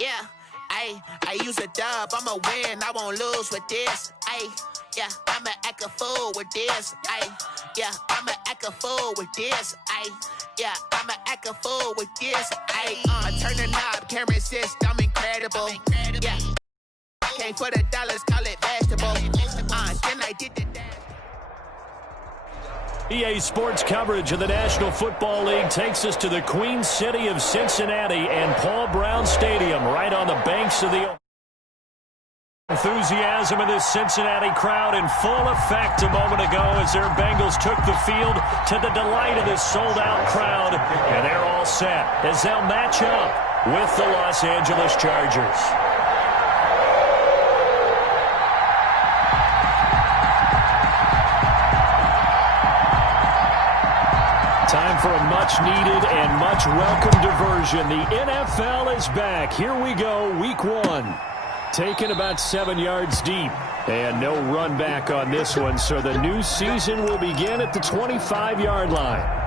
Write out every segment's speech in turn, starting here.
Yeah, I use a dub, I'ma win, I won't lose with this. Yeah, I'ma act a fool with this. Yeah, I'ma act a fool with this. Yeah, I'ma act a fool with this. I turn the knob, can't resist, I'm incredible. Yeah, came for the dollars, call it vegetable. Then I did the dash. EA Sports coverage of the National Football League takes us to the Queen City of Cincinnati and Paul Brown Stadium, right on the banks of the enthusiasm of this Cincinnati crowd in full effect a moment ago as their Bengals took the field to the delight of this sold-out crowd, and they're all set as they'll match up with the Los Angeles Chargers. Time for a much-needed and much-welcome diversion. The NFL is back. Here we go, Week 1. Taken about 7 yards deep. And no run back on this one, so the new season will begin at the 25-yard line.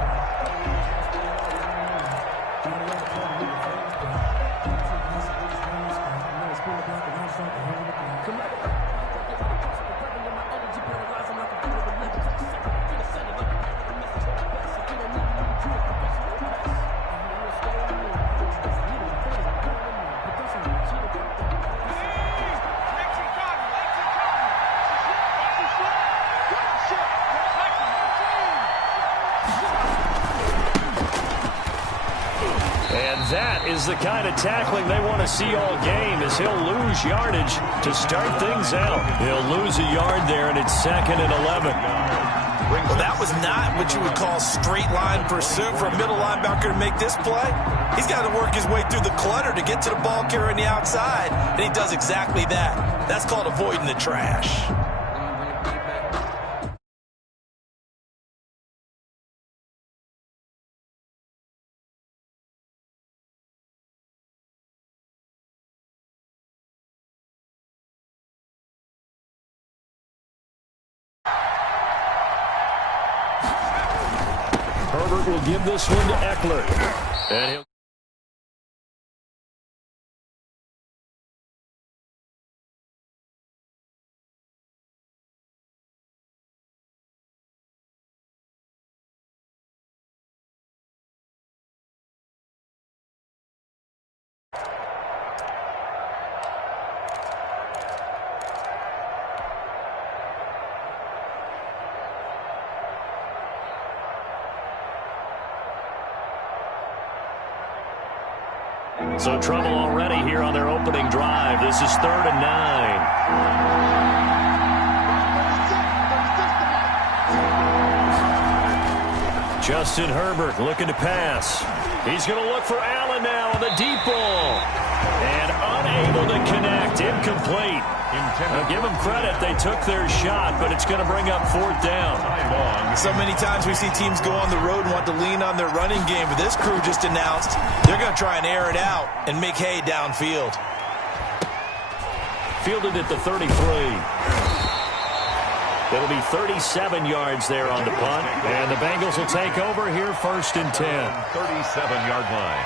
That is the kind of tackling they want to see all game, as he'll lose yardage to start things out. He'll lose a yard there, and it's 2nd and 11. Well, that was not what you would call straight line pursuit for a middle linebacker to make this play. He's got to work his way through the clutter to get to the ball carrier on the outside, and he does exactly that. That's called avoiding the trash. Herbert will give this one to Eckler. And he'll So trouble already here on their opening drive. This is 3rd and 9. Justin Herbert looking to pass. He's going to look for Allen now on the deep ball. And unable to connect. Incomplete. Now give them credit. They took their shot, but it's going to bring up 4th down. So many times we see teams go on the road and want to lean on their running game, but this crew just announced they're going to try and air it out and make hay downfield. Fielded at the 33. It'll be 37 yards there on the punt, and the Bengals will take over here 1st and 10. 37-yard line.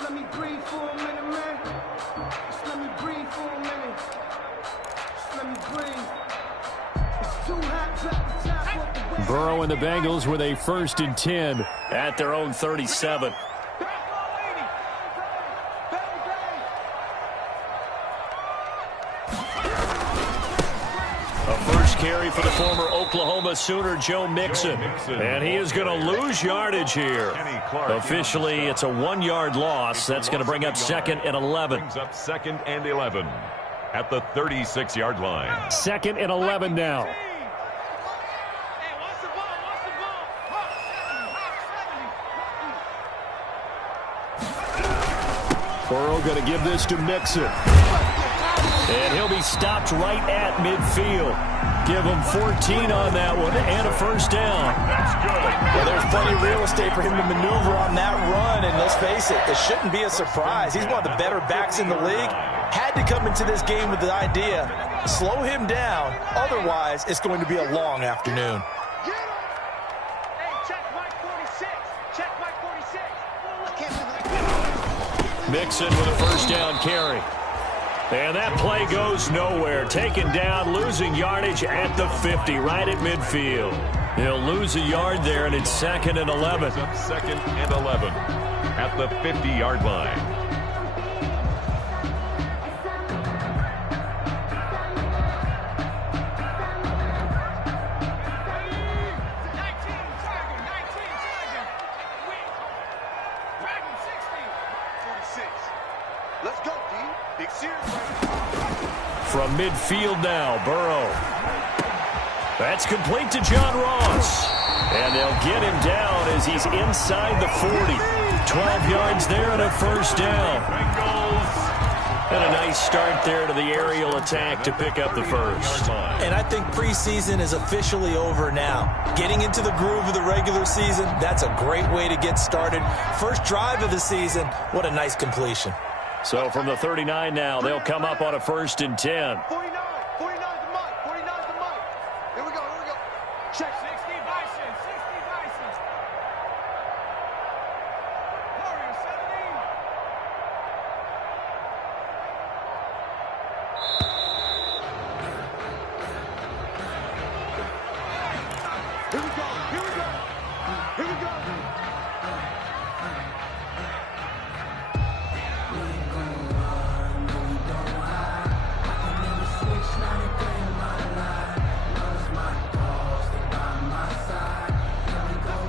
Let me breathe for a minute, man. Just let me breathe for a minute. Just let me breathe. It's too hot to top of the way. Burrow and the Bengals with a 1st and 10 at their own 37. Carry for the former Oklahoma Sooner, Joe Mixon. And he is going to lose yardage here. Officially, it's a 1-yard loss. That's going to bring up 2nd and 11. Brings up 2nd and 11 at the 36-yard line. 2nd and 11 now. Burrow going to give this to Mixon. And he'll be stopped right at midfield. Give him 14 on that one and a first down. That's good. Well, there's plenty of real estate for him to maneuver on that run, and let's face it shouldn't be a surprise. He's one of the better backs in the league. Had to come into this game with the idea, slow him down, otherwise it's going to be a long afternoon. Mixon with a first down carry. And that play goes nowhere. Taken down, losing yardage at the 50, right at midfield. He'll lose a yard there, and it's 2nd and 11. Second and 11 at the 50-yard line. From midfield now, Burrow. That's complete to John Ross. And they'll get him down as he's inside the 40. 12 yards there and a first down. And a nice start there to the aerial attack to pick up the first. And I think preseason is officially over now. Getting into the groove of the regular season, that's a great way to get started. First drive of the season, what a nice completion. So from the 39 now, they'll come up on a 1st and 10. 49 the mic. 49 the mic. Here we go. Check. 60 Bison. 60 Bison. Warrior 17. Here we go.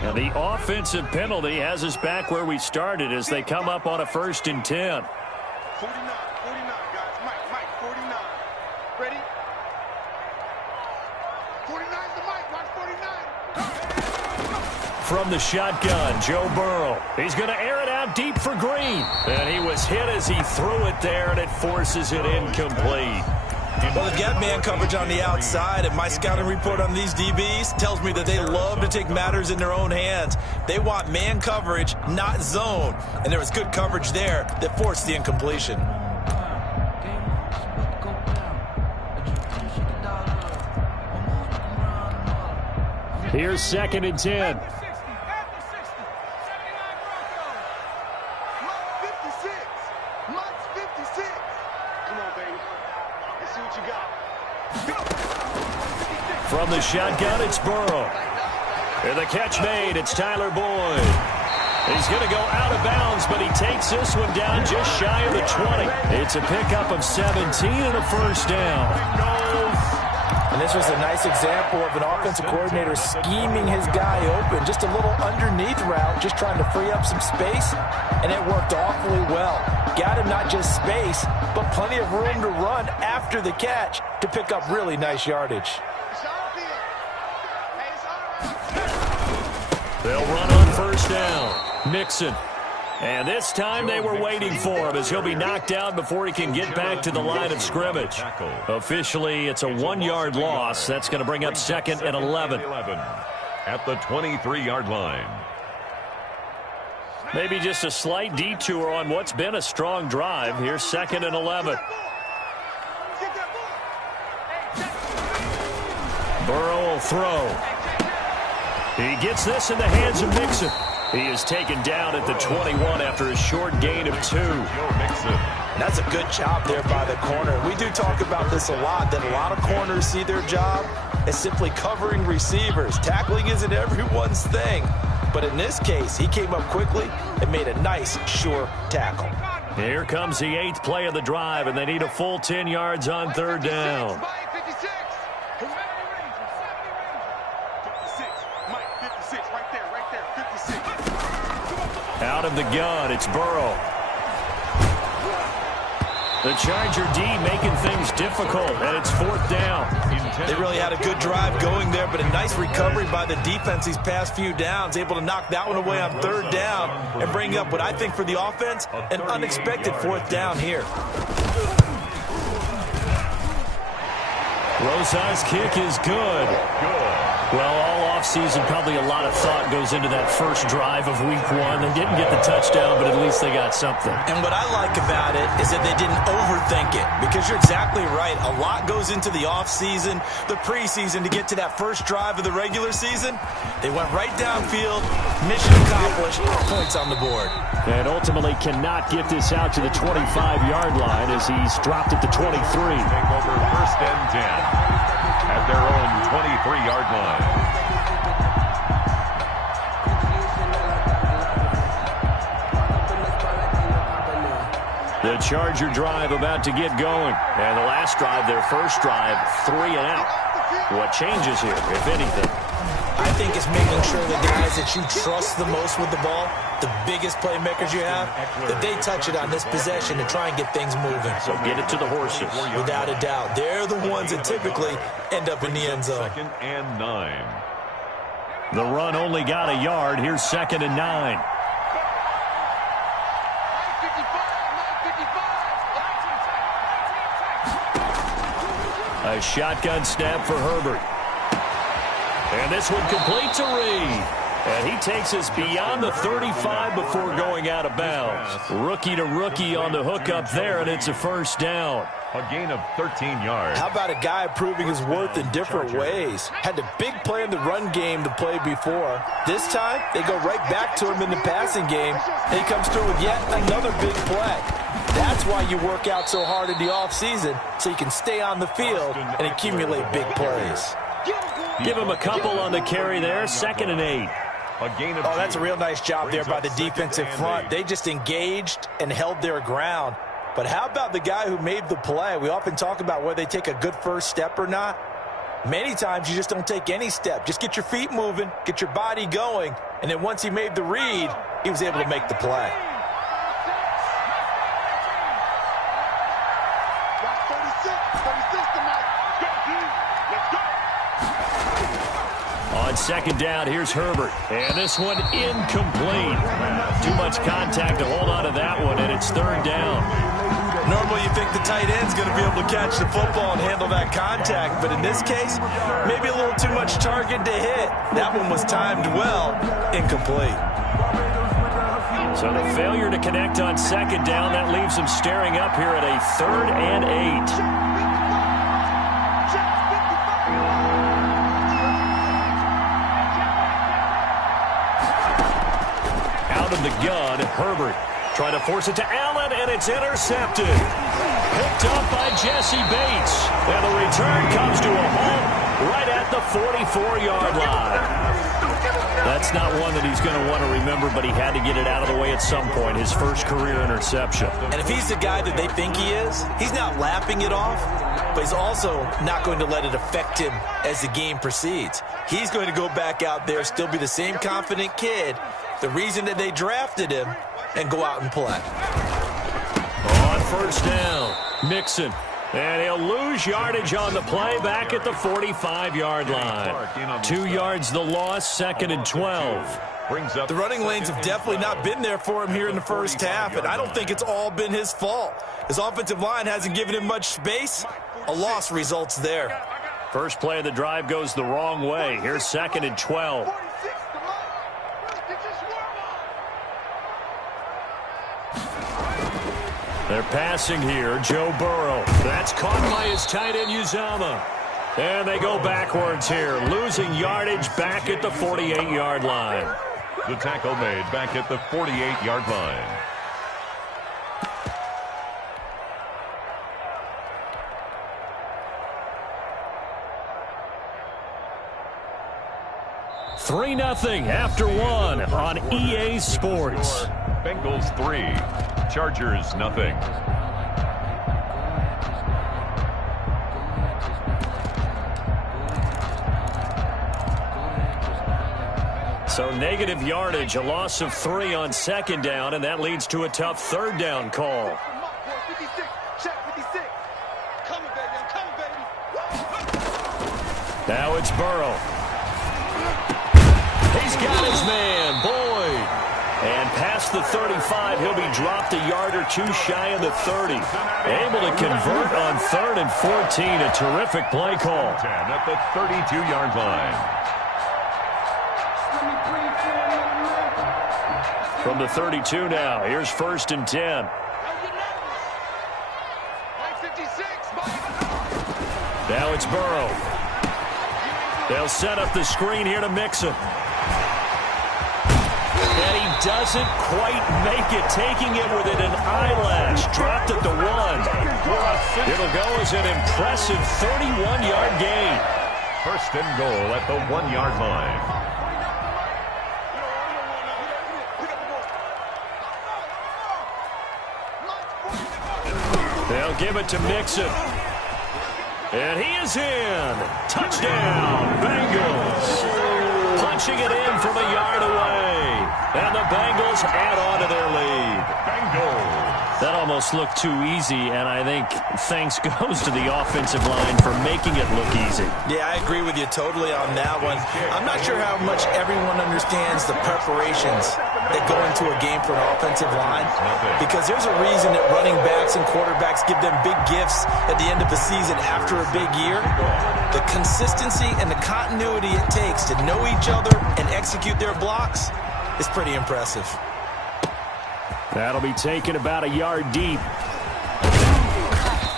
And the offensive penalty has us back where we started as they come up on a 1st and 10. 49, guys. Mike, 49. Ready? 49's the mic. Watch 49. From the shotgun, Joe Burrow. He's going to air it out deep for Green. And he was hit as he threw it there, and it forces it incomplete. Well, they've got man coverage on the outside, and my scouting report on these DBs tells me that they love to take matters in their own hands. They want man coverage, not zone. And there was good coverage there that forced the incompletion. Here's 2nd and 10. From the shotgun, it's Burrow. And the catch made, it's Tyler Boyd. He's going to go out of bounds, but he takes this one down just shy of the 20. It's a pickup of 17 and a first down. And this was a nice example of an offensive coordinator scheming his guy open. Just a little underneath route, just trying to free up some space, and it worked awfully well. Got him not just space, but plenty of room to run after the catch to pick up really nice yardage. They'll run on first down. Mixon. And this time they were waiting for him as he'll be knocked down before he can get back to the line of scrimmage. Officially, it's a 1-yard loss. That's going to bring up 2nd and 11. At the 23-yard line. Maybe just a slight detour on what's been a strong drive. Here's 2nd and 11. Burrow will throw. He gets this in the hands of Mixon. He is taken down at the 21 after a short gain of 2. That's a good job there by the corner. We do talk about this a lot, that a lot of corners see their job as simply covering receivers. Tackling isn't everyone's thing. But in this case, he came up quickly and made a nice, sure tackle. Here comes the 8th play of the drive, and they need a full 10 yards on 3rd down. Out of the gun, it's Burrow. The Charger D making things difficult, and it's 4th down. They really had a good drive going there, but a nice recovery by the defense these past few downs, able to knock that one away on 3rd down and bring up what I think for the offense, an unexpected 4th down here. Rosa's kick is good. Well, all offseason, probably a lot of thought goes into that first drive of Week 1. They didn't get the touchdown, but at least they got something. And what I like about it is that they didn't overthink it, because you're exactly right. A lot goes into the offseason, the preseason, to get to that first drive of the regular season. They went right downfield, mission accomplished, points on the board. And ultimately cannot get this out to the 25-yard line as he's dropped at the 23. Take over 1st and 10 at their own 23-yard line. The Charger drive about to get going. And the last drive, their first drive, 3 and out. What changes here, if anything? I think it's making sure the guys that you trust the most with the ball, the biggest playmakers you have, that they touch it on this possession to try and get things moving. So get it to the horses. Without a doubt. They're the ones that typically end up in the end zone. 2nd and 9. The run only got a yard. Here's 2nd and 9. A shotgun snap for Herbert. And this one complete to Reed. And he takes us beyond the 35 before going out of bounds. Rookie to rookie on the hook up there, and it's a 1st down. A gain of 13 yards. How about a guy proving his worth in different ways? Had a big play in the run game the play before. This time, they go right back to him in the passing game, and he comes through with yet another big play. That's why you work out so hard in the offseason, so you can stay on the field and accumulate big plays. Give him a couple on the carry there. 2nd and 8. Oh, that's a real nice job there by the defensive front. They just engaged and held their ground. But how about the guy who made the play? We often talk about whether they take a good first step or not. Many times you just don't take any step. Just get your feet moving, get your body going, and then once he made the read, he was able to make the play. On 2nd down, here's Herbert. And this one incomplete. Too much contact to hold on to that one, and it's 3rd down. Normally you think the tight end's going to be able to catch the football and handle that contact, but in this case, maybe a little too much target to hit. That one was timed well, incomplete. So the failure to connect on 2nd down, that leaves them staring up here at a 3rd and 8. Of the gun, Herbert trying to force it to Allen, and it's intercepted. Picked up by Jesse Bates. And the return comes to a halt right at the 44-yard line. That's not one that he's going to want to remember, but he had to get it out of the way at some point, his first career interception. And if he's the guy that they think he is, he's not lapping it off, but he's also not going to let it affect him as the game proceeds. He's going to go back out there, still be the same confident kid, the reason that they drafted him, and go out and play. On 1st down, Mixon. And he'll lose yardage on the play back at the 45-yard line. 2 yards the loss, 2nd and 12. The running lanes have definitely not been there for him here in the first half, and I don't think it's all been his fault. His offensive line hasn't given him much space. A loss results there. First play of the drive goes the wrong way. Here's 2nd and 12. They're passing here. Joe Burrow. That's caught by his tight end, Uzama. And they go backwards here, losing yardage back at the 48-yard line. The tackle made back at the 48-yard line. Three 3-0 after one on EA Sports. Bengals 3, Chargers 0. So negative yardage, a loss of 3 on 2nd down, and that leads to a tough 3rd down call. Now it's Burrow. He's got his man, Boyd. And past the 35, he'll be dropped a yard or two shy of the 30. Able to convert on 3rd and 14. A terrific play call. 10 at the 32-yard line. From the 32 now, here's 1st and 10. Now it's Burrow. They'll set up the screen here to mix him. And he doesn't quite make it, taking it within an eyelash. Dropped at the 1. It'll go as an impressive 31-yard gain. 1st and goal at the 1-yard line. They'll give it to Mixon. And he is in. Touchdown, Bengals. Punching it in from a yard away. And the Bengals add on to their lead. Bengals. That almost looked too easy, and I think thanks goes to the offensive line for making it look easy. Yeah, I agree with you totally on that one. I'm not sure how much everyone understands the preparations that go into a game for an offensive line, because there's a reason that running backs and quarterbacks give them big gifts at the end of the season after a big year. The consistency and the continuity it takes to know each other and execute their blocks is pretty impressive. That'll be taken about a yard deep.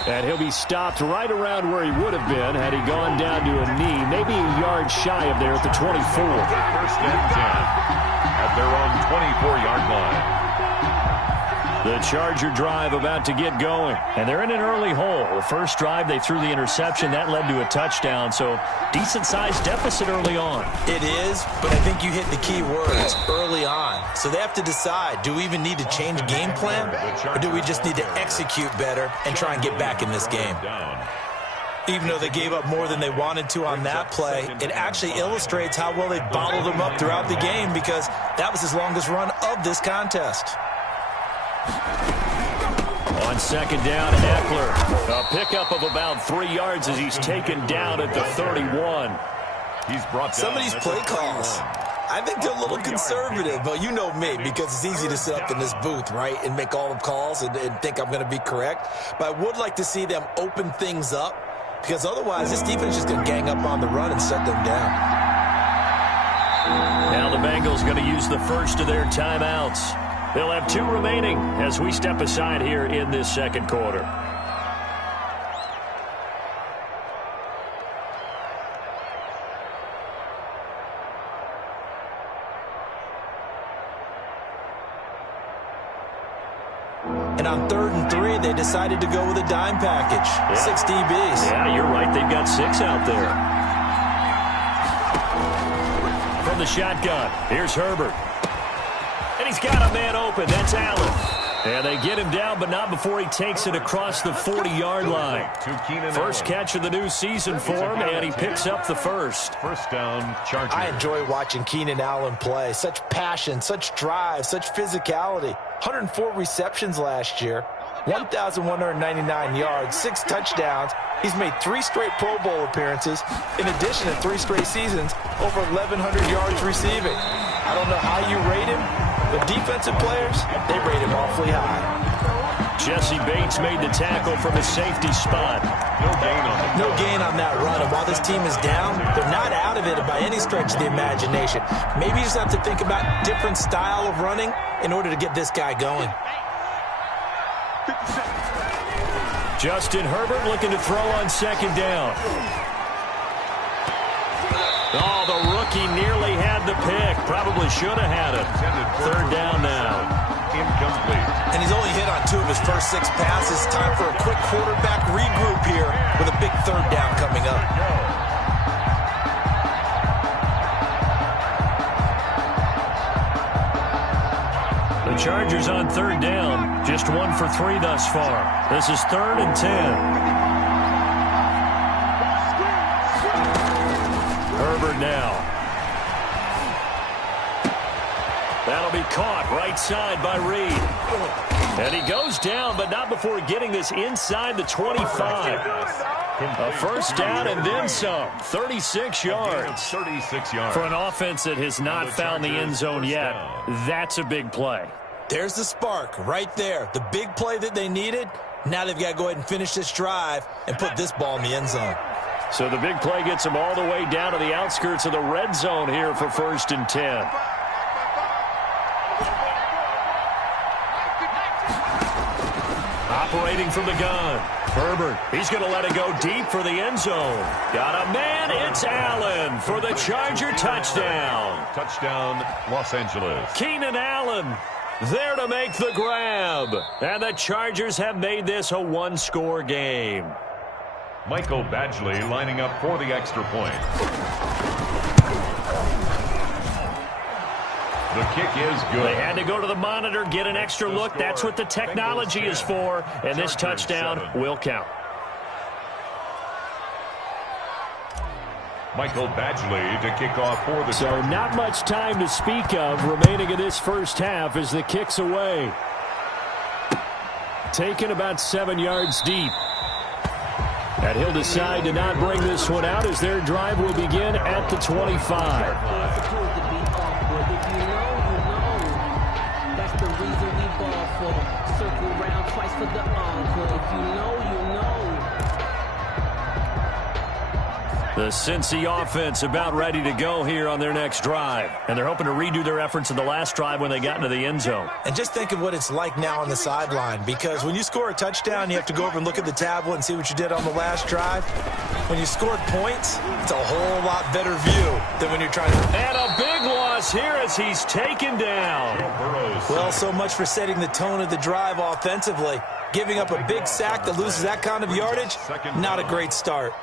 And he'll be stopped right around where he would have been had he gone down to a knee, maybe a yard shy of there at the 24. 1st and 10 at their own 24-yard line. The Charger drive about to get going. And they're in an early hole. The first drive, they threw the interception. That led to a touchdown. So decent-sized deficit early on. It is, but I think you hit the key words, early on. So they have to decide, do we even need to change game plan? Or do we just need to execute better and try and get back in this game? Even though they gave up more than they wanted to on that play, it actually illustrates how well they bottled them up throughout the game, because that was his longest run of this contest. On 2nd down, Eckler. A pickup of about 3 yards as he's taken down at the 31. He's brought Some of these play calls, I think they're a little conservative, but you know me, because it's easy to sit up in this booth, right, and make all the calls and think I'm going to be correct. But I would like to see them open things up, because otherwise this defense is just going to gang up on the run and shut them down. Now the Bengals going to use the first of their timeouts. They'll have 2 remaining as we step aside here in this 2nd quarter. And on 3rd and 3, they decided to go with a dime package. Yeah. 6 DBs. Yeah, you're right. They've got 6 out there. From the shotgun, here's Herbert. And he's got a man open. That's Allen. And they get him down, but not before he takes it across the 40-yard line. First catch of the new season for him, and he picks up the first. 1st down, Chargers. I enjoy watching Keenan Allen play. Such passion, such drive, such physicality. 104 receptions last year, 1,199 yards, 6 touchdowns. He's made 3 straight Pro Bowl appearances. In addition to 3 straight seasons, over 1,100 yards receiving. I don't know how you rate him, but defensive players, they rate him awfully high. Jesse Bates made the tackle from his safety spot. No gain on that run. And while this team is down, they're not out of it by any stretch of the imagination. Maybe you just have to think about different style of running in order to get this guy going. Justin Herbert looking to throw on 2nd down. Oh, the rookie nearly had the pick. Probably should have had it. 3rd down now. Incomplete. And he's only hit on 2 of his first 6 passes. Time for a quick quarterback regroup here with a big 3rd down coming up. The Chargers on 3rd down. Just 1 for 3 thus far. This is 3rd and 10. Herbert now. That'll be caught right side by Reed. And he goes down, but not before getting this inside the 25. A first down and then some. 36 yards. 36 yards. For an offense that has not found the end zone yet, that's a big play. There's the spark right there. The big play that they needed. Now they've got to go ahead and finish this drive and put this ball in the end zone. So the big play gets them all the way down to the outskirts of the red zone here for 1st and 10. Operating from the gun. Herbert, he's going to let it go deep for the end zone. Got a man, it's Allen for the Charger touchdown. Touchdown, Los Angeles. Keenan Allen there to make the grab. And the Chargers have made this a one-score game. Michael Badgley lining up for the extra point. The kick is good. They had to go to the monitor, get an extra look. That's what the technology is for. And this touchdown will count. Michael Badgley to kick off for the So Chargers. not much time to speak of remaining in this first half as the kick's away. Taken about 7 yards deep. And he'll decide to not bring this one out as their drive will begin at the 25. The Cincy offense about ready to go here on their next drive. And they're hoping to redo their efforts in the last drive when they got into the end zone. And just think of what it's like now on the sideline, because when you score a touchdown, you have to go over and look at the tablet and see what you did on the last drive. When you scored points, it's a whole lot better view than when you're trying to... And a big loss here as he's taken down. Well, so much for setting the tone of the drive offensively. Giving up a big sack that loses that kind of yardage, not a great start.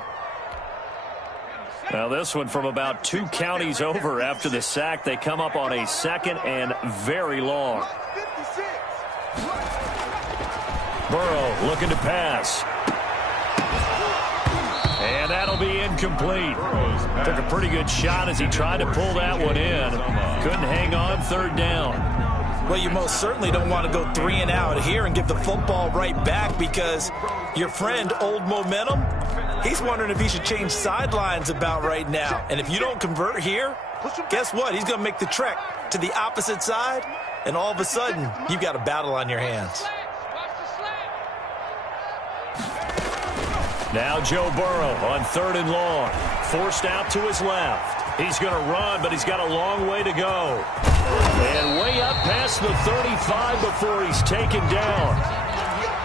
Now this one from about 2 counties over after the sack. They come up on a 2nd and very long. Burrow looking to pass. And that'll be incomplete. Took a pretty good shot as he tried to pull that one in. Couldn't hang on 3rd down. Well, you most certainly don't want to go 3 and out here and give the football right back, because your friend, Old Momentum, he's wondering if he should change sidelines about right now. And if you don't convert here, guess what? He's going to make the trek to the opposite side, and all of a sudden, you've got a battle on your hands. Now Joe Burrow on 3rd and long. Forced out to his left. He's going to run, but he's got a long way to go. And way up past the 35 before he's taken down.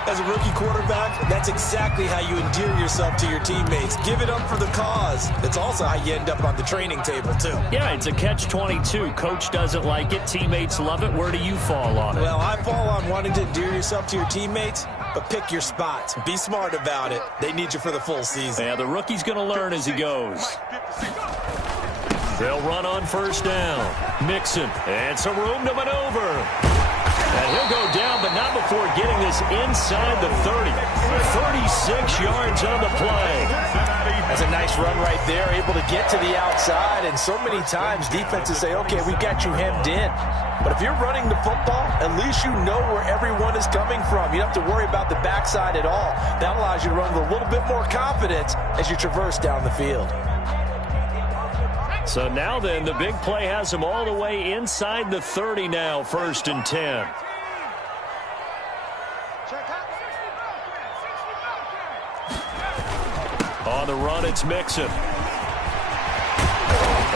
As a rookie quarterback, that's exactly how you endear yourself to your teammates. Give it up for the cause. It's also how you end up on the training table, too. Yeah, it's a catch-22. Coach doesn't like it. Teammates love it. Where do you fall on it? Well, I fall on wanting to endear yourself to your teammates, but pick your spots. Be smart about it. They need you for the full season. Yeah, the rookie's going to learn as he goes. They'll run on 1st down. Mixon, and some room to maneuver. And he'll go down, but not before getting this inside the 30. 36 yards on the play. That's a nice run right there, able to get to the outside. And so many times defenses say, okay, we got you hemmed in. But if you're running the football, at least you know where everyone is coming from. You don't have to worry about the backside at all. That allows you to run with a little bit more confidence as you traverse down the field. So now then, the big play has him all the way inside the 30 now, 1st and 10. On the run, it's Mixon. And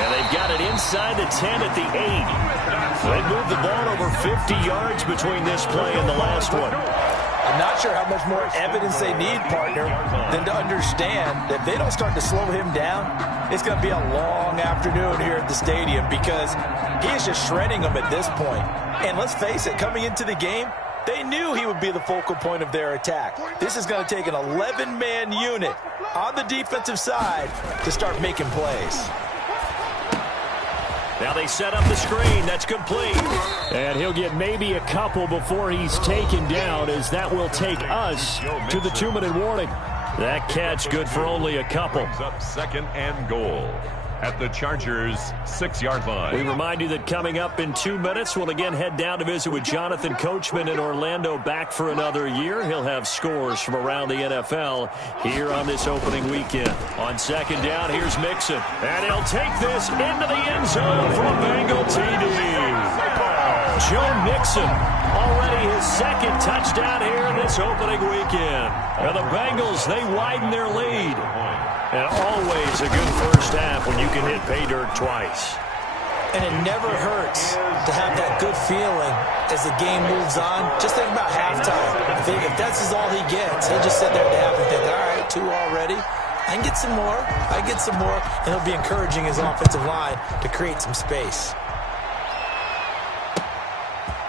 they've got it inside the 10 at the 8. They've moved the ball over 50 yards between this play and the last one. I'm not sure how much more evidence they need, partner, than to understand that if they don't start to slow him down, it's going to be a long afternoon here at the stadium, because he is just shredding them at this point. And let's face it, coming into the game, they knew he would be the focal point of their attack. This is going to take an 11-man unit on the defensive side to start making plays. Now they set up the screen. That's complete. And he'll get maybe a couple before he's taken down, as that will take us to the 2-minute warning. That catch good for only a couple. Up 2nd and goal. at the Chargers' 6-yard line. We remind you that coming up in 2 minutes, we'll again head down to visit with Jonathan Coachman in Orlando, back for another year. He'll have scores from around the NFL here on this opening weekend. On second down, here's Mixon. And he'll take this into the end zone for a Bengal TD. Joe Mixon, already his second touchdown here in this opening weekend. And the Bengals, they widen their lead. And always a good first half when you can hit pay dirt twice. And it never hurts to have that good feeling as the game moves on. Just think about halftime. If that's all he gets, he'll just sit there at the half and think, all right, 2 already. I can get some more. I get some more. And he'll be encouraging his offensive line to create some space.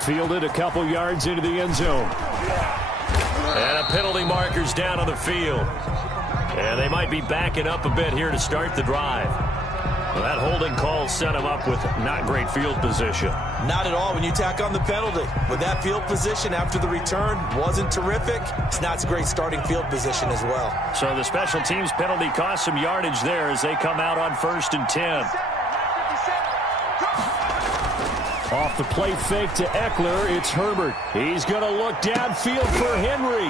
Fielded a couple yards into the end zone. And a penalty marker's down on the field. And they might be backing up a bit here to start the drive. Well, that holding call set him up with not great field position. Not at all when you tack on the penalty. With that field position after the return wasn't terrific, it's not great starting field position as well. So the special teams penalty cost some yardage there as they come out on 1st and 10. Off the play fake to Eckler, it's Herbert. He's going to look downfield for Henry.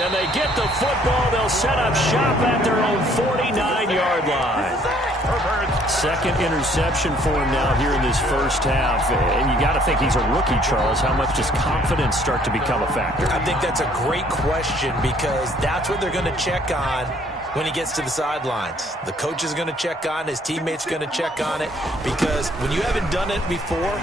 And they get the football. They'll set up shop at their own 49-yard line. Second interception for him now here in this first half. And you got to think he's a rookie, Charles. How much does confidence start to become a factor? I think that's a great question because that's what they're going to check on when he gets to the sidelines. The coach is going to check on it. His teammates are going to check on it because when you haven't done it before,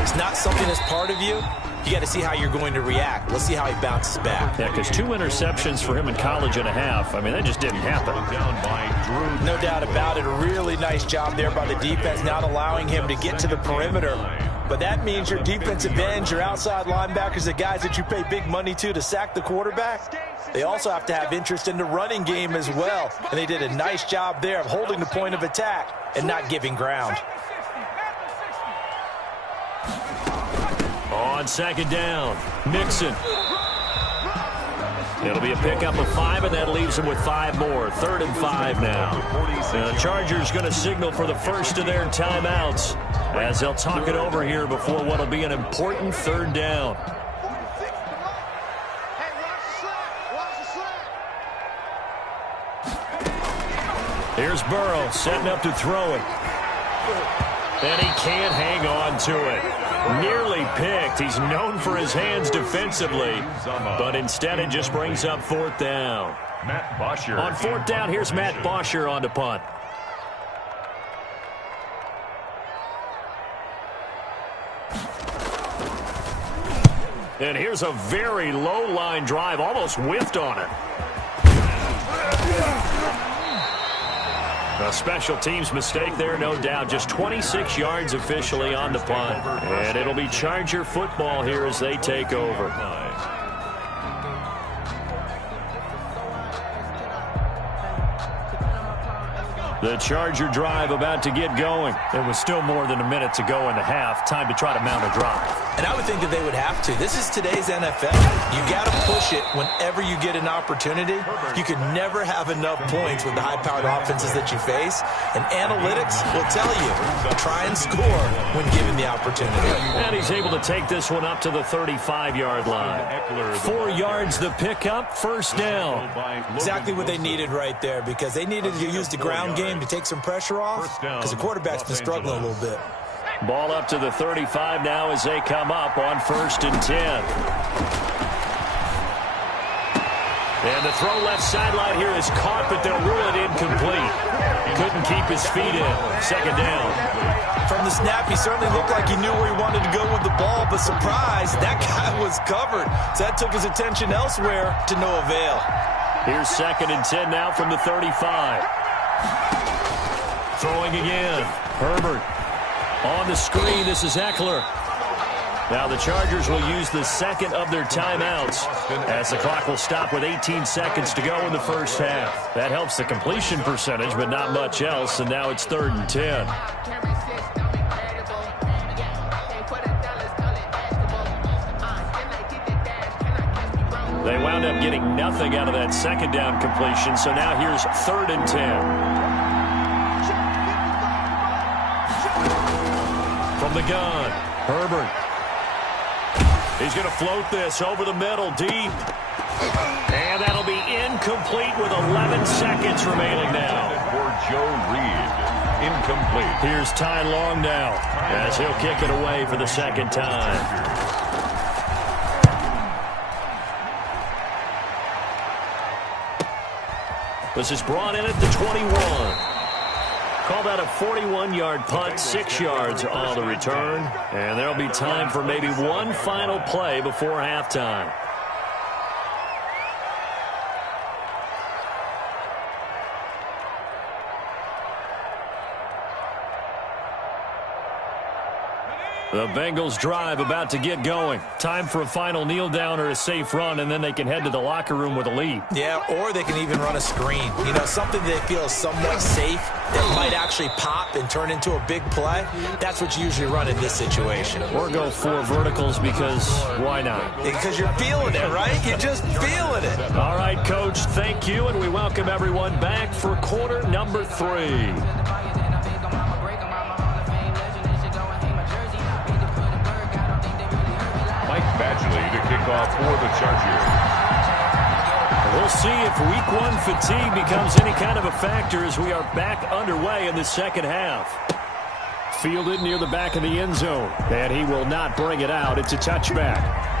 it's not something that's part of you. You got to see how you're going to react. Let's see how he bounces back. Yeah, because 2 interceptions for him in college and a half. I mean, that just didn't happen. No doubt about it. A really nice job there by the defense, not allowing him to get to the perimeter. But that means your defensive ends, your outside linebackers, the guys that you pay big money to sack the quarterback, they also have to have interest in the running game as well. And they did a nice job there of holding the point of attack and not giving ground. On second down, Mixon. It'll be a pickup of 5, and that leaves him with 5 more. 3rd and 5 now. The Chargers going to signal for the first of their timeouts as they'll talk it over here before what will be an important 3rd down. Here's Burrow setting up to throw it. And he can't hang on to it. Nearly picked. He's known for his hands defensively, but instead it just brings up 4th down. Matt Bosher. On 4th down, here's Matt Bosher on the punt. And here's a very low line drive, almost whiffed on it. A special teams mistake there, no doubt. Just 26 yards officially on the punt. And it'll be Charger football here as they take over. The Charger drive about to get going. There was still more than a minute to go in the half. Time to try to mount a drive. And I would think that they would have to. This is today's NFL. You got to push it whenever you get an opportunity. You can never have enough points with the high-powered offenses that you face. And analytics will tell you, try and score when given the opportunity. And he's able to take this one up to the 35-yard line. 4 yards the pickup, 1st down. Exactly what they needed right there because they needed to use the ground game to take some pressure off because the quarterback's been struggling a little bit. Ball up to the 35 now as they come up on 1st and 10. And the throw left sideline here is caught, but they'll rule it incomplete. Couldn't keep his feet in. 2nd down. From the snap, he certainly looked like he knew where he wanted to go with the ball, but surprise, that guy was covered. So that took his attention elsewhere to no avail. Here's 2nd and 10 now from the 35. Throwing again. Herbert. On the screen, this is Eckler. Now the Chargers will use the 2nd of their timeouts as the clock will stop with 18 seconds to go in the first half. That helps the completion percentage, but not much else, and now it's 3rd and 10. They wound up getting nothing out of that 2nd down completion, so now here's 3rd and 10. from the gun. Herbert. He's going to float this over the middle, deep. And that'll be incomplete with 11 seconds remaining now. For Joe Reed. Incomplete. Here's Ty Long now as he'll kick it away for the second time. This is brought in at the 21. Call that a 41-yard punt, 6 yards on the return. And there'll be time for maybe one final play before halftime. The Bengals drive about to get going. Time for a final kneel down or a safe run, and then they can head to the locker room with a lead. Yeah, or they can even run a screen. You know, something they feel is somewhat safe that might actually pop and turn into a big play. That's what you usually run in this situation. Or go 4 verticals because why not? Because you're feeling it, right? You're just feeling it. All right, Coach, thank you, and we welcome everyone back for quarter number 3. Badgley to kick off for the Chargers. We'll see if week 1 fatigue becomes any kind of a factor as we are back underway in the second half. Fielded near the back of the end zone, and he will not bring it out. It's a touchback.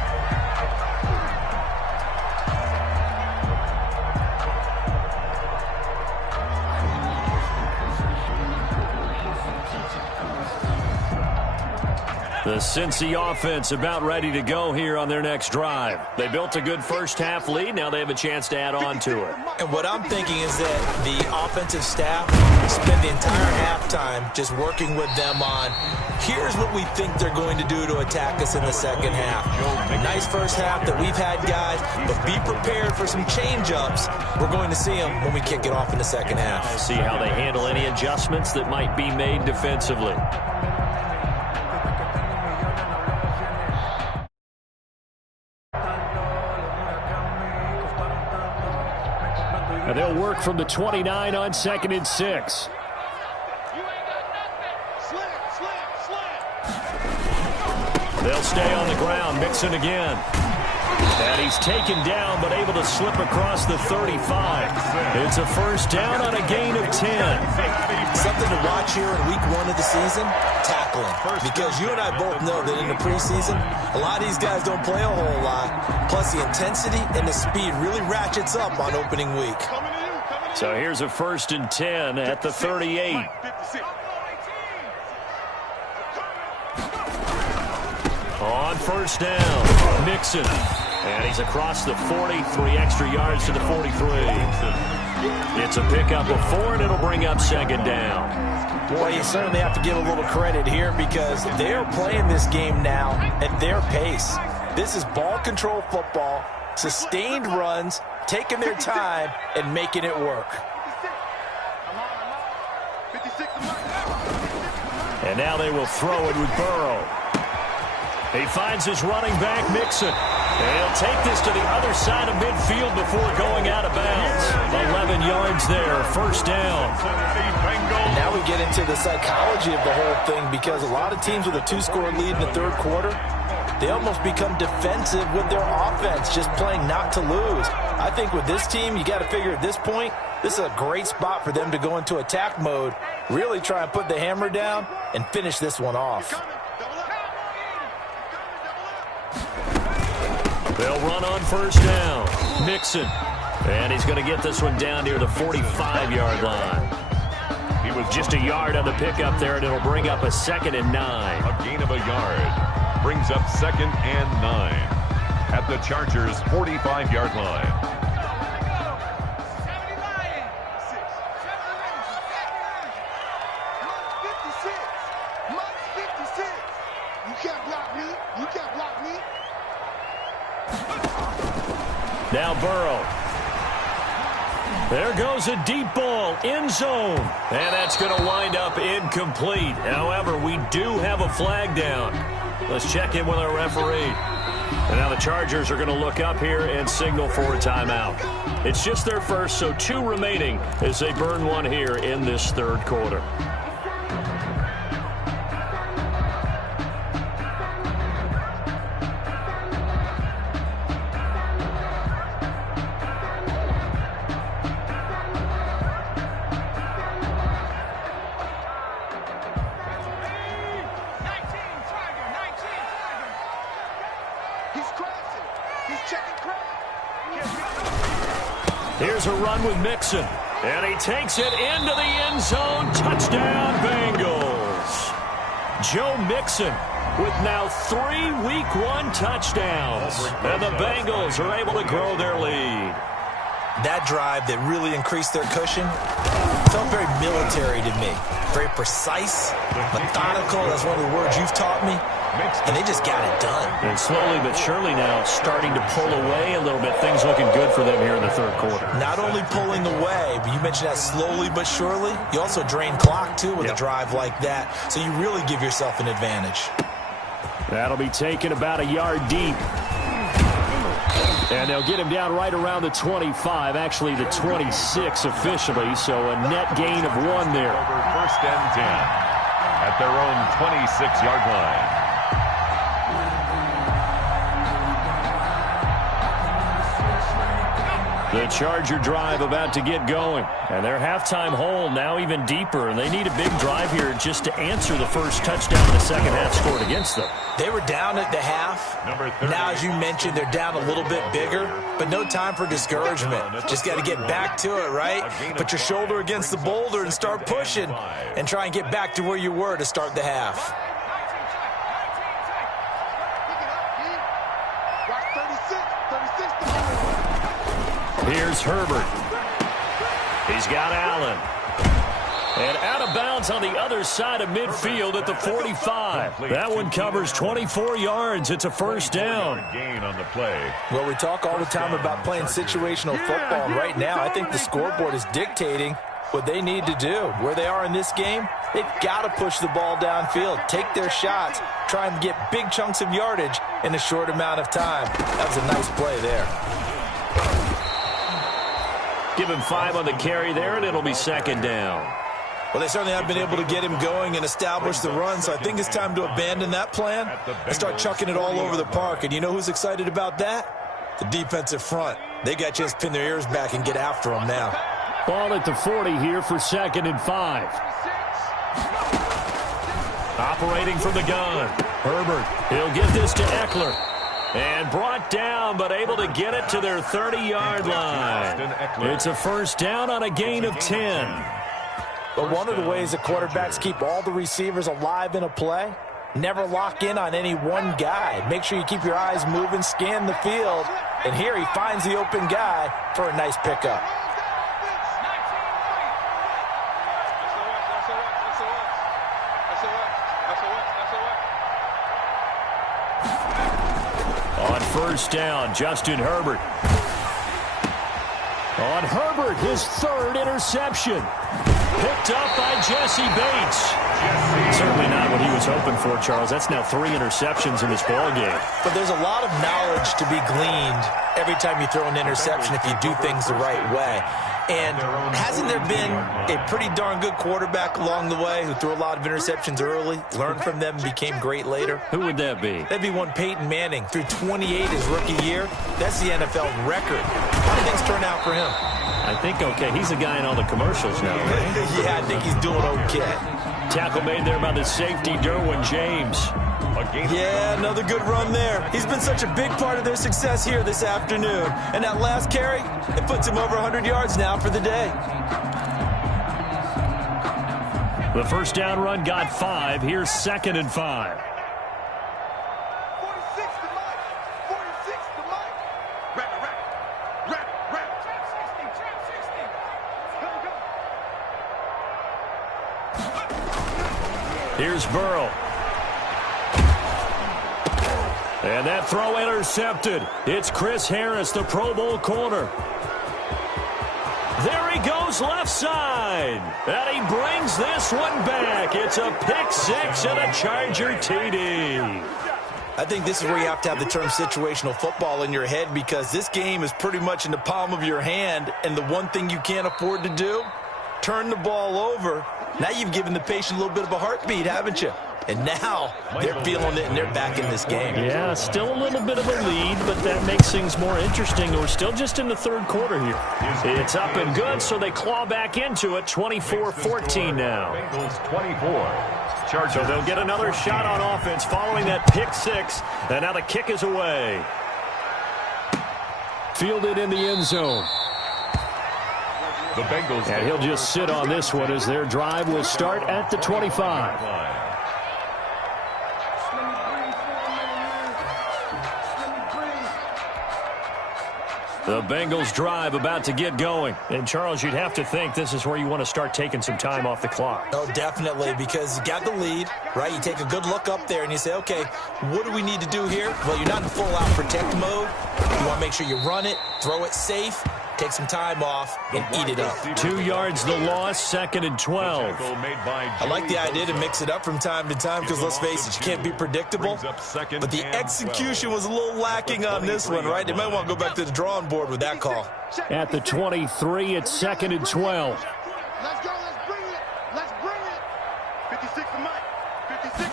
The Cincy offense about ready to go here on their next drive. They built a good first-half lead. Now they have a chance to add on to it. And what I'm thinking is that the offensive staff spent the entire halftime just working with them on, here's what we think they're going to do to attack us in the second half. A nice first half that we've had, guys, but be prepared for some change-ups. We're going to see them when we kick it off in the second half. See how they handle any adjustments that might be made defensively. And they'll work from the 29 on 2nd and 6. They'll stay on the ground. Mixon again. And he's taken down but able to slip across the 35. It's a first down on a gain of 10. Something to watch here in week 1 of the season, tackling. Because you and I both know that in the preseason, a lot of these guys don't play a whole lot. Plus the intensity and the speed really ratchets up on opening week. So here's a 1st and 10 at the 38. On first down, Mixon. And he's across the 40, 3 extra yards to the 43. It's a pickup of 4, and it'll bring up 2nd down. Boy, you certainly have to give a little credit here because they're playing this game now at their pace. This is ball control football, sustained runs, taking their time, and making it work. And now they will throw it with Burrow. He finds his running back, Mixon. And he'll take this to the other side of midfield before going out of bounds. 11 yards there, first down. And now we get into the psychology of the whole thing because a lot of teams with a 2-score lead in the 3rd quarter, they almost become defensive with their offense, just playing not to lose. I think with this team, you got to figure at this point, this is a great spot for them to go into attack mode, really try and put the hammer down and finish this one off. They'll run on first down. Mixon. And he's going to get this one down near the 45-yard line. He was just a yard on the pickup there, and it'll bring up a 2nd and 9. A gain of a yard. Brings up 2nd and 9. At the Chargers' 45-yard line. Now Burrow. There goes a deep ball, end zone. And that's going to wind up incomplete. However, we do have a flag down. Let's check in with our referee. And now the Chargers are going to look up here and signal for a timeout. It's just their first, so 2 remaining as they burn one here in this 3rd quarter. has a run with Mixon. And he takes it into the end zone. Touchdown, Bengals. Joe Mixon with now 3 Week 1 touchdowns. And the Bengals are able to grow their lead. That drive that really increased their cushion felt very military to me. Very precise, methodical. That's one of the words you've taught me. And they just got it done. And slowly but surely now starting to pull away a little bit. Things looking good for them here in the third quarter. Not only pulling away, but you mentioned that slowly but surely. You also drain clock, too, with a drive like that. So you really give yourself an advantage. That'll be taken about a yard deep. And they'll get him down right around the 25, actually the 26 officially. So a net gain of 1 there. Over 1st and 10 at their own 26-yard line. The Charger drive about to get going. And their halftime hole now even deeper. And they need a big drive here just to answer the first touchdown the second half scored against them. They were down at the half. Now, as you mentioned, they're down a little bit bigger. But no time for discouragement. Just got to get back to it, right? Put your shoulder against the boulder and start pushing. And try and get back to where you were to start the half. Here's Herbert. He's got Allen. And out of bounds on the other side of midfield at the 45. That one covers 24 yards. It's a first down. Gain on the play. Well, we talk all the time about playing situational football. And right now, I think the scoreboard is dictating what they need to do. Where they are in this game, they've got to push the ball downfield, take their shots, try and get big chunks of yardage in a short amount of time. That was a nice play there. Give him 5 on the carry there, and it'll be second down. Well, they certainly have been able to get him going and establish the run, so I think it's time to abandon that plan and start chucking it all over the park. And you know who's excited about that? The defensive front. They got a chance to pin their ears back and get after him now. Ball at the 40 here for 2nd and 5. Operating from the gun. Herbert, he'll give this to Eckler. And brought down, but able to get it to their 30-yard line. It's a first down on a gain of 10. But one of the ways that quarterbacks keep all the receivers alive in a play, never lock in on any one guy. Make sure you keep your eyes moving, scan the field. And here he finds the open guy for a nice pickup. On first down, Justin Herbert. On Herbert, his 3rd interception. Picked up by Jesse Bates. Certainly not what he was hoping for, Charles. That's now 3 interceptions in this ballgame. But there's a lot of knowledge to be gleaned every time you throw an interception if you do things the right way. And hasn't there been a pretty darn good quarterback along the way who threw a lot of interceptions early, learned from them, and became great later? Who would that be? That'd be one Peyton Manning. Threw 28 his rookie year. That's the NFL record. How do things turn out for him? I think okay. He's a guy in all the commercials now, right? Yeah, I think he's doing okay. Tackle made there by the safety, Derwin James. Yeah, another good run there. He's been such a big part of their success here this afternoon. And that last carry, it puts him over 100 yards now for the day. The first down run got 5. Here's 2nd and 5. Here's Burrow. And that throw intercepted. It's Chris Harris, the Pro Bowl corner. There he goes left side. And he brings this one back. It's a pick 6 and a Charger TD. I think this is where you have to have the term situational football in your head, because this game is pretty much in the palm of your hand, and the one thing you can't afford to do, turn the ball over. Now you've given the patient a little bit of a heartbeat, haven't you? And now they're feeling it, and they're back in this game. Yeah, still a little bit of a lead, but that makes things more interesting. We're still just in the third quarter here. It's up and good, so they claw back into it, 24-14 now. Bengals 24. So they'll get another shot on offense following that pick 6, and now the kick is away. Fielded in the end zone. The Bengals. And he'll just sit on this one as their drive will start at the 25. The Bengals drive about to get going. And, Charles, you'd have to think this is where you want to start taking some time off the clock. Oh, definitely, because you got the lead, right? You take a good look up there and you say, okay, what do we need to do here? Well, you're not in full-out protect mode. You want to make sure you run it, throw it safe, take some time off, and eat it up. 2 yards the loss, 2nd and 12. I like the idea to mix it up from time to time because, let's face it, you can't be predictable. But the execution was a little lacking on this one, right? They might want to go back to the drawing board with that call. At the 23, it's 2nd and 12. Let's go. Let's bring it. Let's bring it. 56 to Mike. 56.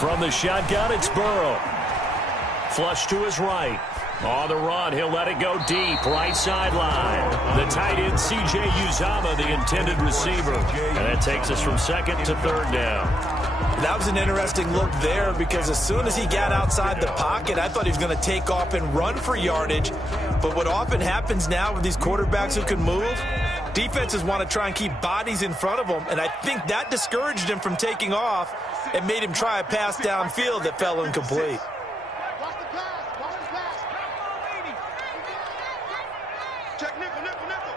From the shotgun, it's Burrow. Flush to his right. On the run, he'll let it go deep, right sideline. The tight end, C.J. Uzomah, the intended receiver. And that takes us from 2nd to 3rd down. That was an interesting look there because as soon as he got outside the pocket, I thought he was going to take off and run for yardage. But what often happens now with these quarterbacks who can move, defenses want to try and keep bodies in front of them, and I think that discouraged him from taking off and made him try a pass downfield that fell incomplete. Watch the pass. Watch the pass. Check nickel, nickel, nickel.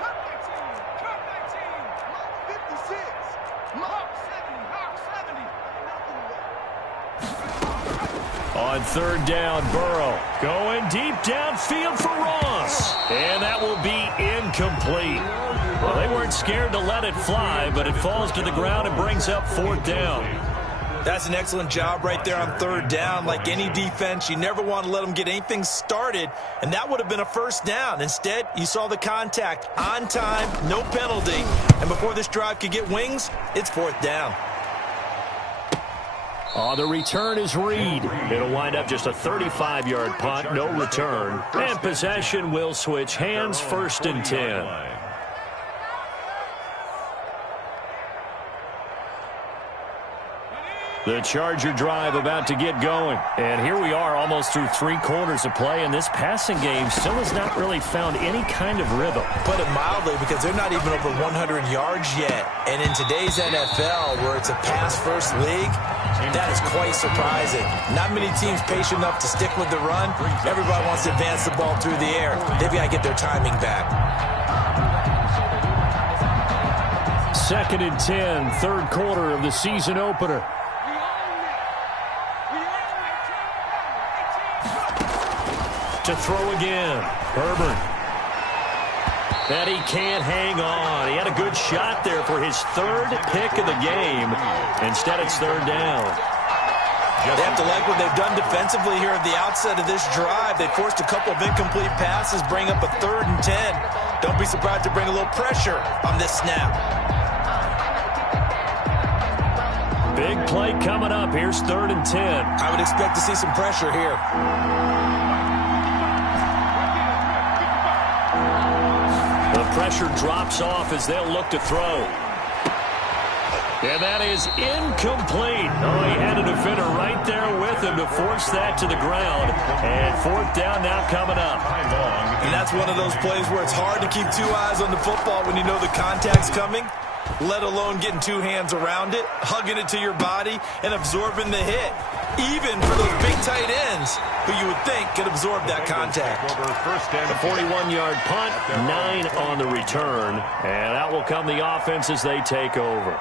Cut that team. Cut that team. Mark 56. Mark 70. Mark 70. On 3rd down, Burrow going deep downfield for Ross. And that will be incomplete. Well, they weren't scared to let it fly, but it falls to the ground and brings up 4th down. That's an excellent job right there on 3rd down. Like any defense, you never want to let them get anything started, and that would have been a 1st down. Instead, you saw the contact on time, no penalty, and before this drive could get wings, it's 4th down. On the return is Reed. It'll wind up just a 35-yard punt, no return. And possession will switch hands, 1st and 10. The Charger drive about to get going. And here we are almost through 3 quarters of play, and this passing game still has not really found any kind of rhythm. Put it mildly, because they're not even over 100 yards yet. And in today's NFL, where it's a pass-first league, that is quite surprising. Not many teams patient enough to stick with the run. Everybody wants to advance the ball through the air. They've got to get their timing back. 2nd and 10, 3rd quarter of the season opener. To throw again, Herbert. And he can't hang on. He had a good shot there for his 3rd pick of the game. Instead, it's 3rd down. They have to like what they've done defensively here at the outset of this drive. They forced a couple of incomplete passes, bring up a 3rd and 10. Don't be surprised to bring a little pressure on this snap. Big play coming up. Here's 3rd and 10. I would expect to see some pressure here. The pressure drops off as they'll look to throw. And that is incomplete. Oh, he had a defender right there with him to force that to the ground. And 4th down now coming up. And that's one of those plays where it's hard to keep 2 eyes on the football when you know the contact's coming, let alone getting 2 hands around it, hugging it to your body, and absorbing the hit. Even for those big tight ends who you would think could absorb that contact. A 41-yard punt, 9 on the return. And out will come the offense as they take over.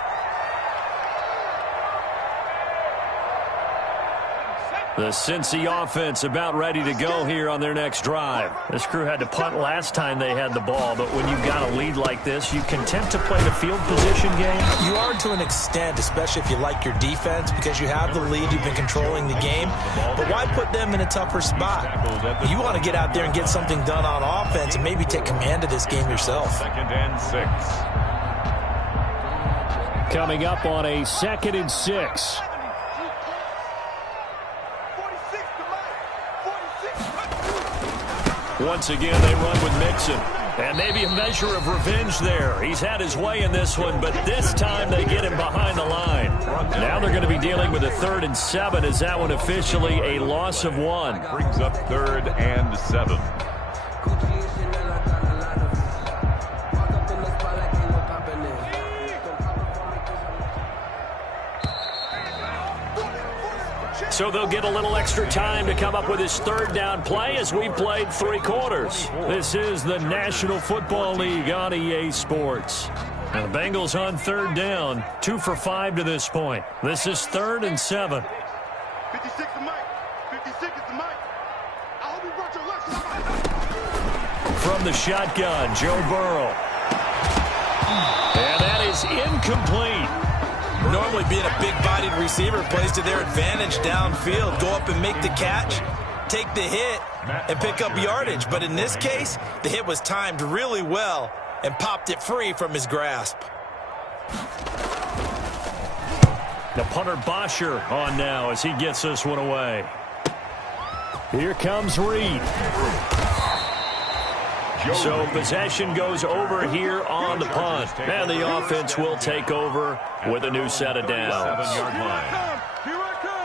The Cincy offense about ready to go here on their next drive. This crew had to punt last time they had the ball, but when you've got a lead like this, you can tend to play the field position game. You are to an extent, especially if you like your defense, because you have the lead, you've been controlling the game. But why put them in a tougher spot? You want to get out there and get something done on offense and maybe take command of this game yourself. 2nd and 6. Coming up on a 2nd and 6. Once again, they run with Mixon. And maybe a measure of revenge there. He's had his way in this one, but this time they get him behind the line. Now they're going to be dealing with a 3rd and 7. Is that one officially a loss of 1? Brings up 3rd and 7. So they'll get a little extra time to come up with his third down play as we played 3 quarters. This is the National Football League on EA Sports. Now the Bengals on third down, 2 for 5 to this point. This is 3rd and 7. 56 is the mic. 56 is the mic. I hope you brought your lunch. From the shotgun, Joe Burrow. And that is incomplete. Normally being a big-bodied receiver plays to their advantage downfield. Go up and make the catch, take the hit, and pick up yardage. But in this case, the hit was timed really well and popped it free from his grasp. The punter Bosher on now as he gets this one away. Here comes Reed. So possession goes over here on the punt. And the offense will take over with a new set of downs. 7-yard line. Here I come.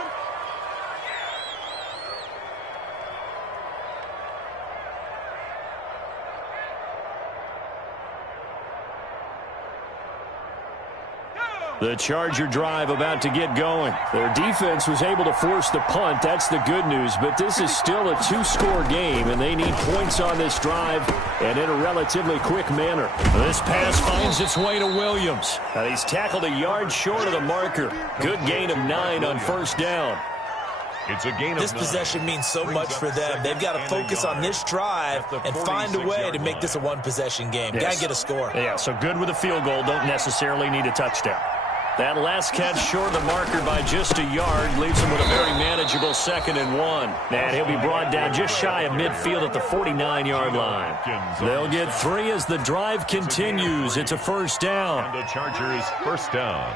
The Charger drive about to get going. Their defense was able to force the punt. That's the good news. But this is still a 2-score game, and they need points on this drive and in a relatively quick manner. This pass finds its way to Williams. And he's tackled a yard short of the marker. Good gain of 9 on first down. It's a gain of This 9. possession means so much for them. They've got to focus on this drive and find a way to make this a one-possession game. Yes. Got to get a score. Yeah, so good with a field goal. Don't necessarily need a touchdown. That last catch short of the marker by just a yard leaves him with a very manageable 2nd and 1. And he'll be brought down just shy of midfield at the 49-yard line. They'll get 3 as the drive continues. It's a first down. And the Chargers first down.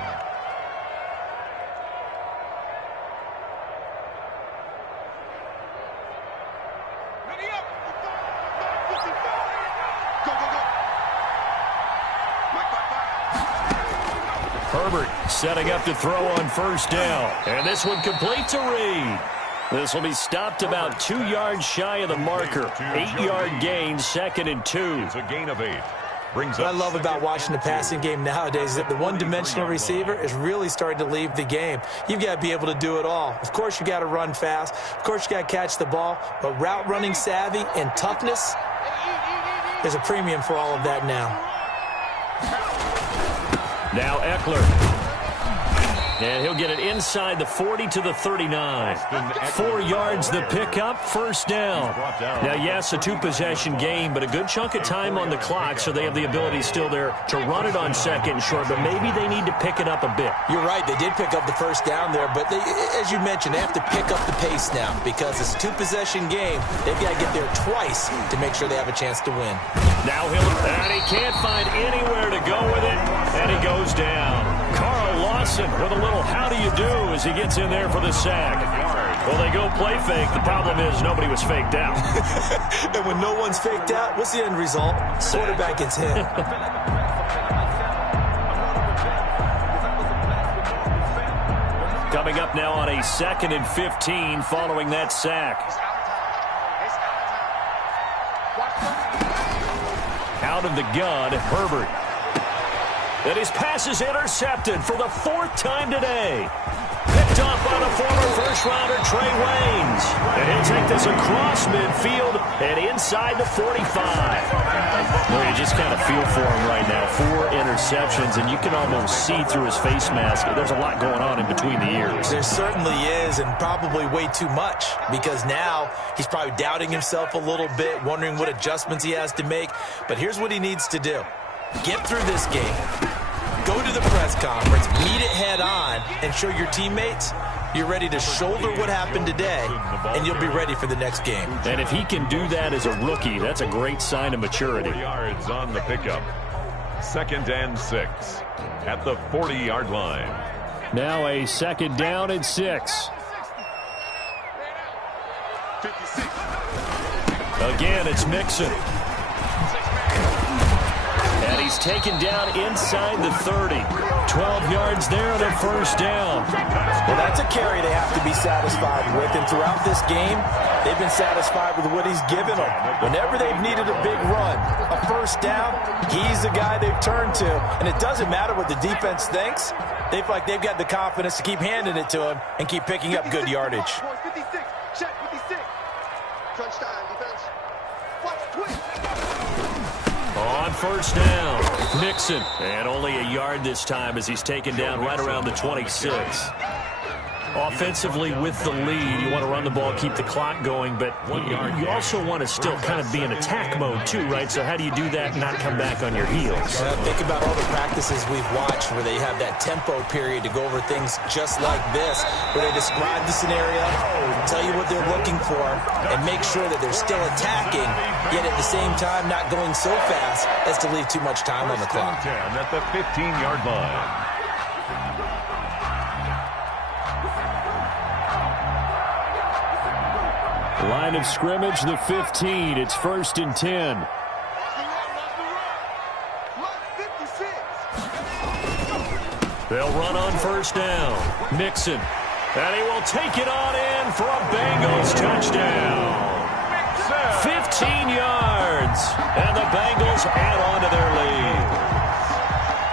Ready up. 55. Go, go, go. Mike, 5. Herbert setting up to throw on first down. And this one complete to Reed. This will be stopped about 2 yards shy of the marker. 8-yard gain, 2nd and 2. It's a gain of 8. Brings What I up love about watching the passing game nowadays is that the one-dimensional receiver is really starting to leave the game. You've got to be able to do it all. Of course, you got to run fast. Of course, you got to catch the ball. But route running savvy and toughness, there's a premium for all of that now. Now Eckler. And he'll get it inside the 40 to the 39. 4 yards the pickup, first down. Now, yes, a 2-possession game, but a good chunk of time on the clock, so they have the ability still there to run it on 2nd and short, but maybe they need to pick it up a bit. You're right. They did pick up the first down there, but as you mentioned, they have to pick up the pace now because it's a 2-possession game. They've got to get there twice to make sure they have a chance to win. Now and he can't find anywhere to go with it, and he goes down. Carl Lawson with a little how do you do as he gets in there for the sack. Well, they go play fake. The problem is nobody was faked out. And when no one's faked out, what's the end result? Quarterback gets hit. Coming up now on a 2nd and 15 following that sack. Out of the gun, Herbert. And his pass is intercepted for the 4th time today. Picked off by the former first-rounder Trey Waynes. And he'll take this across midfield and inside the 45. Well, you just kind of feel for him right now. 4 interceptions, and you can almost see through his face mask. There's a lot going on in between the ears. There certainly is, and probably way too much, because now he's probably doubting himself a little bit, wondering what adjustments he has to make. But here's what he needs to do. Get through this game, go to the press conference, meet it head on, and show your teammates you're ready to shoulder what happened today, and you'll be ready for the next game. And if he can do that as a rookie, that's a great sign of maturity. 4 yards on the pickup. 2nd and 6 at the 40-yard line. Now a 2nd down and 6. 56. Again, it's Mixon. And he's taken down inside the 30. 12 yards there and a first down. Well, that's a carry they have to be satisfied with. And throughout this game, They've been satisfied with what he's given them. Whenever they've needed a big run, a first down, he's the guy they've turned to. And it doesn't matter what the defense thinks. They feel like they've got the confidence to keep handing it to him and keep picking up good yardage. 56, check 56. Crunch time, defense. Watch twist. On first down, Nixon. And only a yard this time as he's taken down right around the 26. Offensively with the lead, you want to run the ball, keep the clock going, but you also want to still kind of be in attack mode too, right? So how do you do that and not come back on your heels? Think about all the practices we've watched where they have that tempo period to go over things just like this, where they describe the scenario, tell you what they're looking for, and make sure that they're still attacking, yet at the same time not going so fast as to leave too much time on the clock. 10 at the 15-yard line. Line of scrimmage, the 15. It's 1st and 10. They'll run on first down. Nixon. And he will take it on in for a Bengals touchdown. 15 yards. And the Bengals add on to their lead.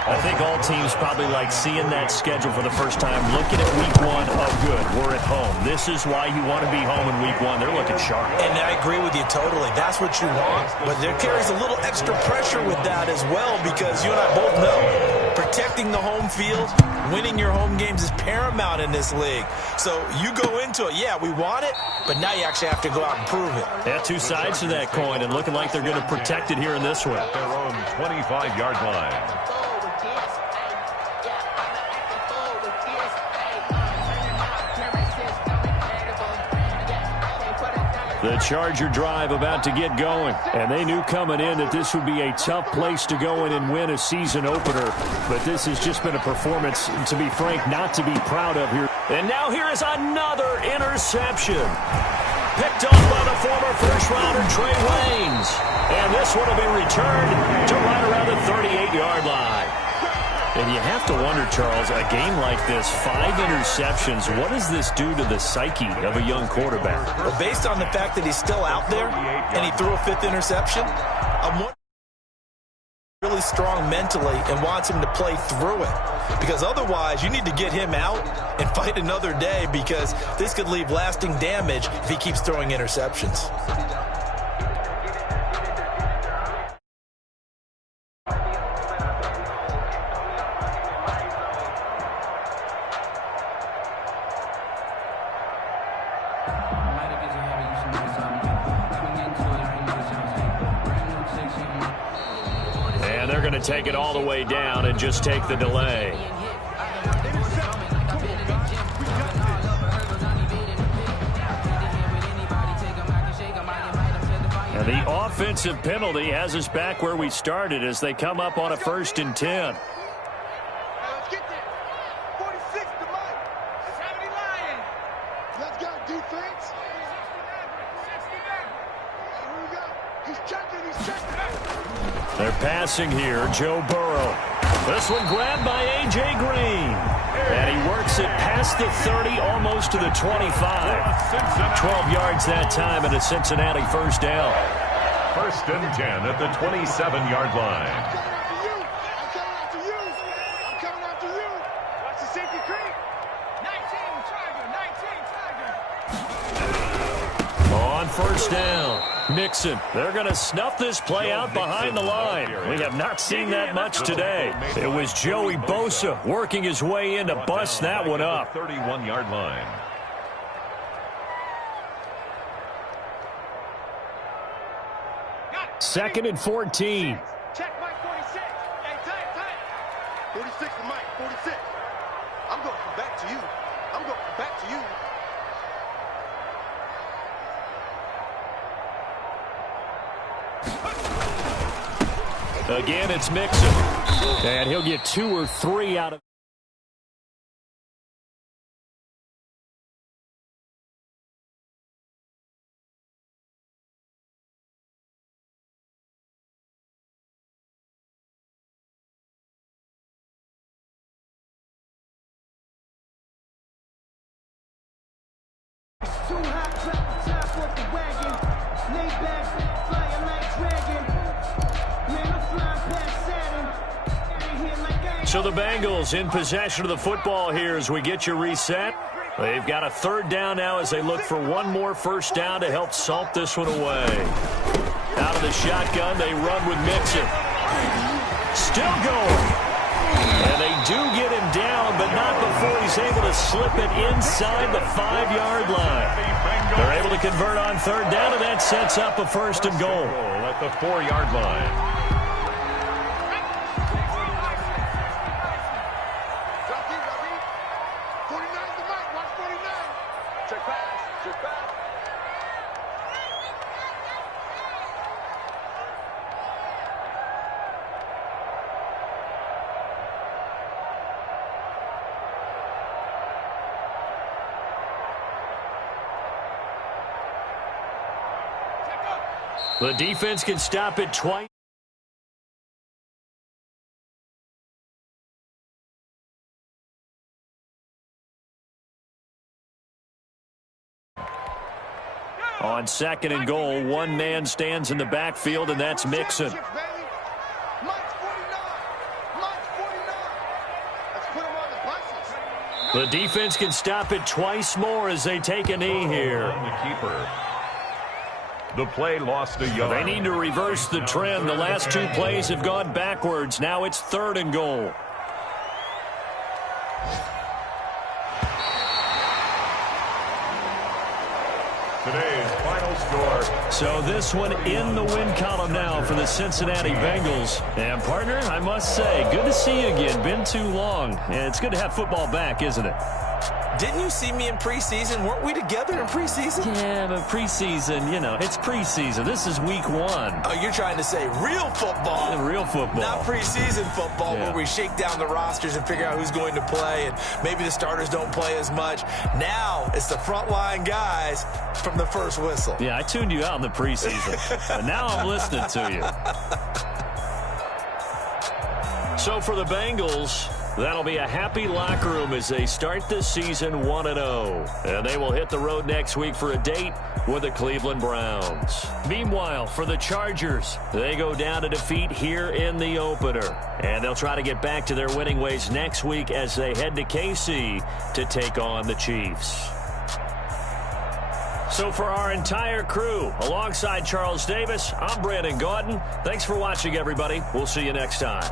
I think all teams probably like seeing that schedule for the first time, looking at week 1 of good. We're at home. This is why you want to be home in week 1. They're looking sharp. And I agree with you totally. That's what you want. But there carries a little extra pressure with that as well, because you and I both know protecting the home field, winning your home games is paramount in this league. So you go into it, yeah, we want it, but now you actually have to go out and prove it. Yeah, two sides to that coin, and looking like they're going to protect it here in this one. At their own 25-yard line. The Charger drive about to get going, and they knew coming in that this would be a tough place to go in and win a season opener, but this has just been a performance, to be frank, not to be proud of here. And now here is another interception. Picked off by the former first-rounder Trey Waynes, and this one will be returned to right around the 38-yard line. And you have to wonder, Charles, a game like this, 5 interceptions, what does this do to the psyche of a young quarterback? Well, based on the fact that he's still out there and he threw a 5th interception, I'm wondering if he's really strong mentally and wants him to play through it. Because otherwise, you need to get him out and fight another day, because this could leave lasting damage if he keeps throwing interceptions. Take it all the way down and just take the delay. And the offensive penalty has us back where we started as they come up on a 1st and 10. They're passing here, Joe Burrow. This one grabbed by A.J. Green. And he works it past the 30, almost to the 25. 12 yards that time and a Cincinnati first down. 1st and 10 at the 27-yard line. First down, Nixon. They're going to snuff this play out behind the line. We have not seen that much today. It was Joey Bosa working his way in to bust that one up. 31-yard line. Second and 14. Check Mike 46. Hey, tight. 46 to Mike, 46. I'm going to come back to you. I'm going to come back to you. Again, it's Mixon. And he'll get 2 or 3 out of Too hot, trap, with the So the Bengals in possession of the football here as we get you reset. They've got a third down now as they look for one more first down to help salt this one away. Out of the shotgun, they run with Mixon. Still going. And they do get him down, but not before he's able to slip it inside the 5-yard line. They're able to convert on third down, and that sets up a first and goal. At the 4-yard line. The defense can stop it twice. On second and goal, one man stands in the backfield, and that's Mixon. The defense can stop it twice more as they take a knee here. The keeper. The play lost a yard. They need to reverse the trend. The last two plays have gone backwards. Now it's third and goal. Today's final score. So this one in the win column now for the Cincinnati Bengals. And partner, I must say, good to see you again. Been too long. And it's good to have football back, isn't it? Didn't you see me in preseason? Weren't we together in preseason? Yeah, but preseason, you know, it's preseason. This is week 1. Oh, you're trying to say real football. Real football. Not preseason football where we shake down the rosters and figure out who's going to play, and maybe the starters don't play as much. Now it's the frontline guys from the first whistle. Yeah, I tuned you out in the preseason. But now I'm listening to you. So for the Bengals, that'll be a happy locker room as they start the season 1-0. And they will hit the road next week for a date with the Cleveland Browns. Meanwhile, for the Chargers, they go down to defeat here in the opener. And they'll try to get back to their winning ways next week as they head to KC to take on the Chiefs. So for our entire crew, alongside Charles Davis, I'm Brandon Gaudin. Thanks for watching, everybody. We'll see you next time.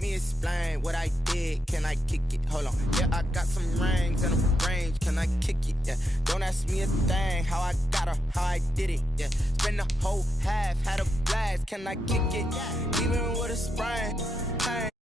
me explain what I did. Can I kick it? Hold on. Yeah, I got some rings and a range. Can I kick it? Yeah. Don't ask me a thing. How I got her, how I did it. Yeah. Spend the whole half, had a blast. Can I kick it? Even with a sprain.